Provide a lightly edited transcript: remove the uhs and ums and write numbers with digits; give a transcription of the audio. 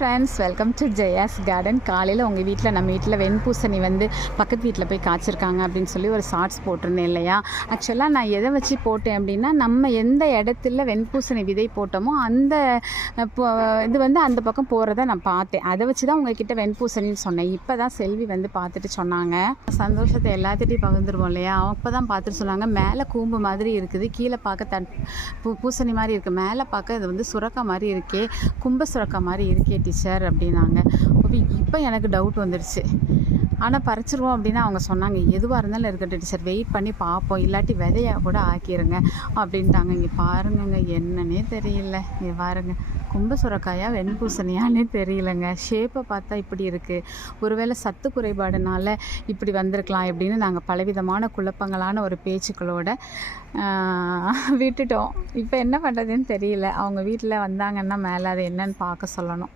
Friends, welcome to Jaya's garden. காலையில் உங்கள் வீட்டில் நம்ம வீட்டில் வெண்பூசணி வந்து பக்கத்து வீட்டில் போய் காய்ச்சிருக்காங்க அப்படின்னு சொல்லி ஒரு ஷார்ட்ஸ் போட்டிருந்தேன் இல்லையா. ஆக்சுவலாக நான் எதை வச்சு போட்டேன் அப்படின்னா, நம்ம எந்த இடத்துல வெண்பூசணி விதை போட்டோமோ அந்த இது வந்து அந்த பக்கம் போகிறத நான் பார்த்தேன். அதை வச்சு தான் உங்ககிட்ட வெண்பூசணின்னு சொன்னேன். இப்போ தான் செல்வி வந்து பார்த்துட்டு சொன்னாங்க. சந்தோஷத்தை எல்லாத்திட்டையும் பகிர்ந்துருவோம் இல்லையா. அப்போ தான் பார்த்துட்டு சொன்னாங்க, மேலே கூம்பு மாதிரி இருக்குது, கீழே பார்க்க பூசணி மாதிரி இருக்குது, மேலே பார்க்க இது வந்து சுரக்கா மாதிரி இருக்கே, கும்ப சுரக்கா மாதிரி இருக்கே டீச்சர் அப்படின்னாங்க. இப்போ எனக்கு டவுட் வந்துடுச்சு. ஆனால் பறிச்சிருவோம் அப்படின்னு அவங்க சொன்னாங்க. எதுவாக இருந்தாலும் இருக்கட்டும் டீச்சர், வெயிட் பண்ணி பார்ப்போம், இல்லாட்டி விதையாக கூட ஆக்கிடுங்க அப்படின்ட்டாங்க. இங்கே பாருங்கங்க, என்னன்னே தெரியல. இங்கே பாருங்க, கும்ப சுரக்காயா வெண்பூசணியானே தெரியலங்க. ஷேப்பை பார்த்தா இப்படி இருக்குது. ஒருவேளை சத்து குறைபாடுனால இப்படி வந்திருக்கலாம் அப்படின்னு நாங்கள் பலவிதமான குழப்பங்களான ஒரு பேச்சுக்களோட விட்டுட்டோம். இப்போ என்ன பண்ணுறதுன்னு தெரியல. அவங்க வீட்டில் வந்தாங்கன்னா மேலே அது என்னன்னு பார்க்க சொல்லணும்.